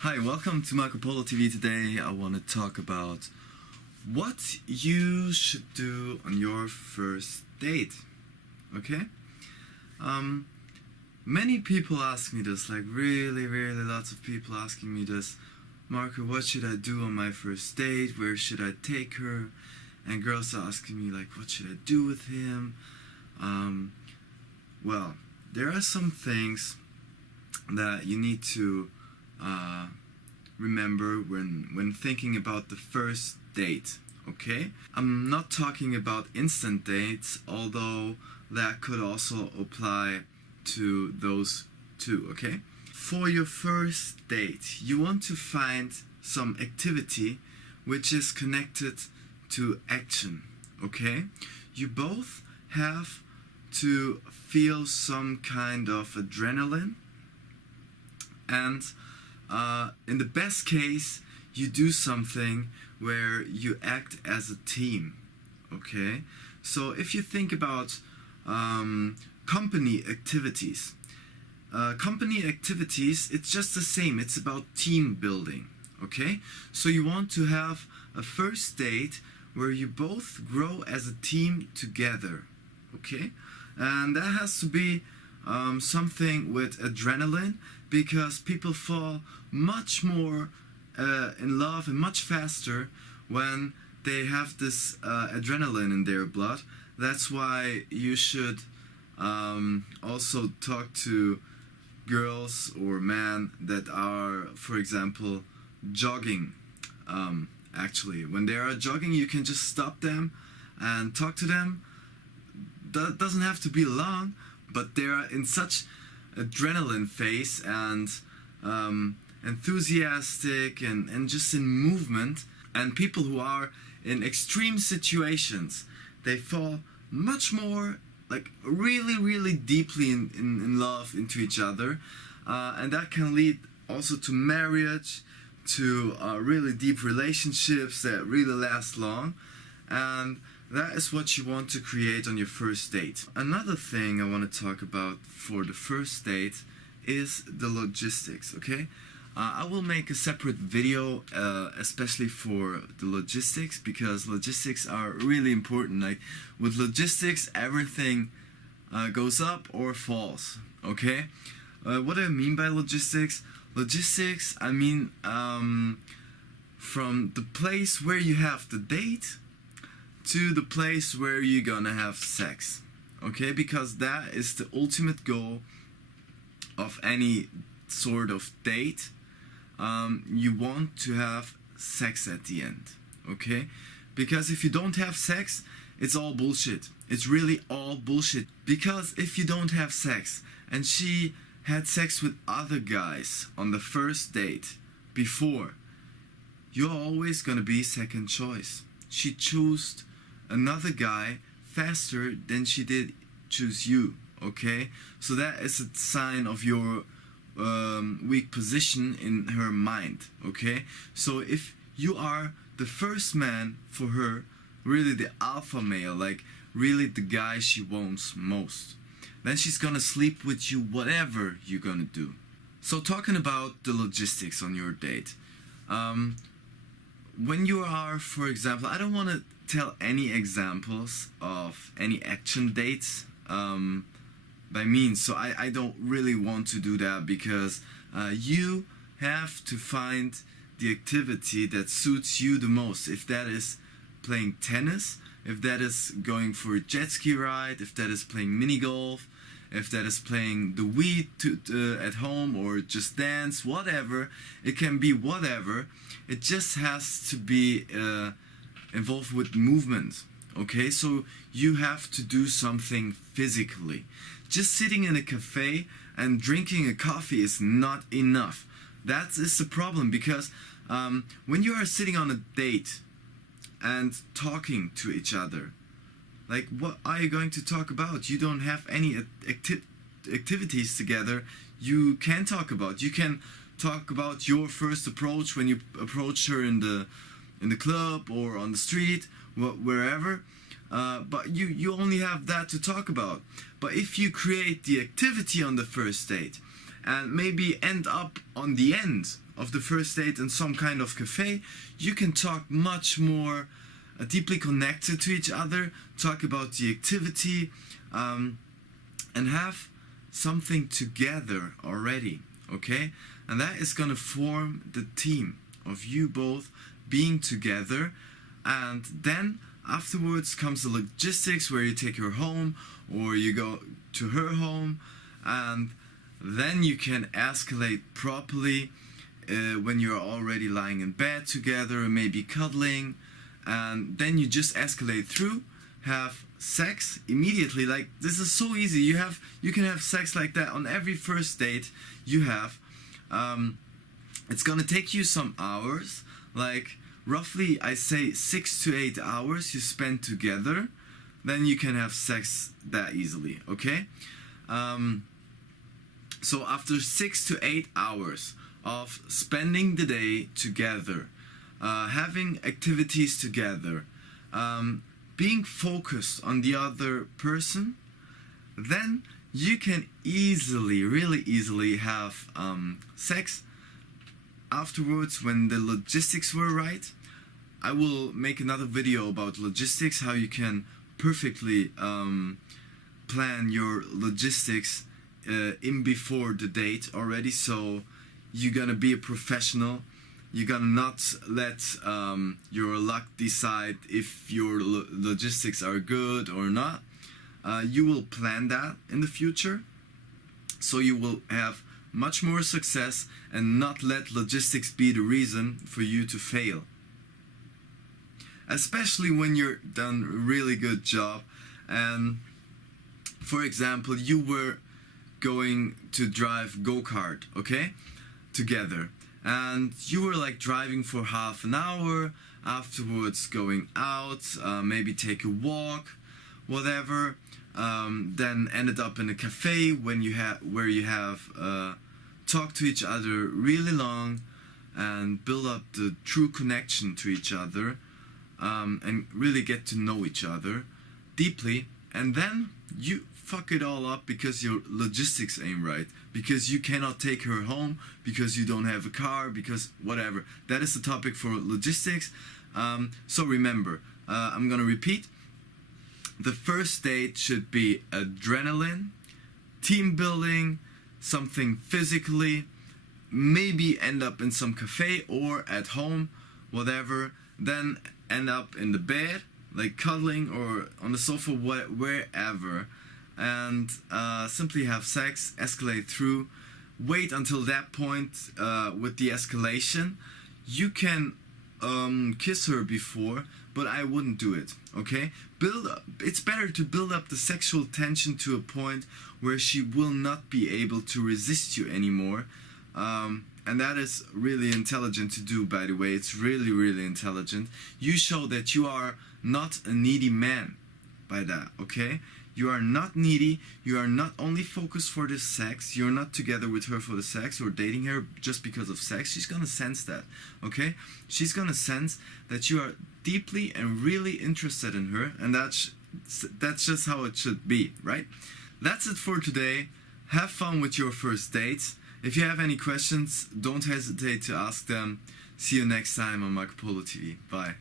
Hi, welcome to Marko TV. Today I want to talk about what you should do on your first date. Okay? Many people ask me this, like really lots of people asking me this. Marko, what should I do on my first date? Where should I take her? And girls are asking me like, what should I do with him? Well, there are some things that you need to remember when thinking about the first date, okay? I'm not talking about instant dates, although that could also apply to those two, okay? For your first date, you want to find some activity which is connected to action, okay? You both have to feel some kind of adrenaline, and in the best case, you do something where you act as a team, okay? So if you think about company activities, it's just the same. It's about team building, okay? So you want to have a first date where you both grow as a team together, okay? And that has to be something with adrenaline, because people fall much more in love and much faster when they have this adrenaline in their blood. That's why you should also talk to girls or men that are, for example, jogging. Actually, when they are jogging, you can just stop them and talk to them. That doesn't have to be long, but they are in such adrenaline phase and enthusiastic and just in movement. And people who are in extreme situations, they fall much more, like really deeply in love into each other, and that can lead also to marriage, to really deep relationships that really last long. And that is what you want to create on your first date. Another thing I want to talk about for the first date is the logistics, okay? I will make a separate video especially for the logistics, because logistics are really important. Like with logistics, everything goes up or falls, okay? What do I mean by logistics? Logistics, I mean from the place where you have the date to the place where you're gonna have sex, okay? Because that is the ultimate goal of any sort of date. You want to have sex at the end, okay? Because if you don't have sex, it's all bullshit. It's really all bullshit. Because if you don't have sex and she had sex with other guys on the first date before, you're always gonna be second choice. She chose another guy faster than she did choose you, okay? So that is a sign of your weak position in her mind, okay? So if you are the first man for her, really the alpha male, like really the guy she wants most, then she's gonna sleep with you whatever you're gonna do. So talking about the logistics on your date, when you are, for example, I don't want to tell any examples of any action dates by means, so I don't really want to do that, because you have to find the activity that suits you the most. If that is playing tennis, if that is going for a jet ski ride, if that is playing mini golf, if that is playing the Wii at home, or just dance, whatever. It can be whatever. It just has to be involved with movement, okay? So you have to do something physically. Just sitting in a cafe and drinking a coffee is not enough. That is the problem, because when you are sitting on a date and talking to each other, like, what are you going to talk about? You don't have any activities together you can talk about. You can talk about your first approach when you approach her in the club or on the street, wherever. But you only have that to talk about. But if you create the activity on the first date and maybe end up on the end of the first date in some kind of cafe, you can talk much more deeply connected to each other, talk about the activity, and have something together already, okay? And that is gonna form the team of you both being together. And then afterwards comes the logistics, where you take her home or you go to her home, and then you can escalate properly when you're already lying in bed together, maybe cuddling, and then you just escalate through, have sex immediately. Like, this is so easy. You can have sex like that on every first date you have. It's gonna take you some hours, like roughly I say 6 to 8 hours you spend together. Then you can have sex that easily, okay? So after 6 to 8 hours of spending the day together, having activities together, being focused on the other person, then you can easily, really easily have sex afterwards when the logistics were right. I will make another video about logistics, how you can perfectly plan your logistics in before the date already. So you're gonna be a professional. You're gonna not let your luck decide if your logistics are good or not. You will plan that in the future, so you will have much more success and not let logistics be the reason for you to fail. Especially when you're done a really good job, and for example you were going to drive go-kart, okay, together, and you were like driving for half an hour, afterwards going out, maybe take a walk, whatever, then ended up in a cafe where you have talked to each other really long and build up the true connection to each other, and really get to know each other deeply. And then you fuck it all up because your logistics ain't right, because you cannot take her home, because you don't have a car, because whatever. That is the topic for logistics. So remember, I'm gonna repeat. The first date should be adrenaline, team building, something physically, maybe end up in some cafe or at home, whatever. Then end up in the bed, like cuddling or on the sofa, wherever, and simply have sex, escalate through. Wait until that point with the escalation. You can kiss her before, but I wouldn't do it, okay? It's better to build up the sexual tension to a point where she will not be able to resist you anymore. And that is really intelligent to do, by the way. It's really, really intelligent. You show that you are not a needy man by that, okay? You are not needy. You are not only focused for the sex. You're not together with her for the sex or dating her just because of sex. She's gonna sense that, okay? She's gonna sense that you are deeply and really interested in her, and that's just how it should be, right? That's it for today. Have fun with your first dates. If you have any questions, don't hesitate to ask them. See you next time on Marko TV. Bye.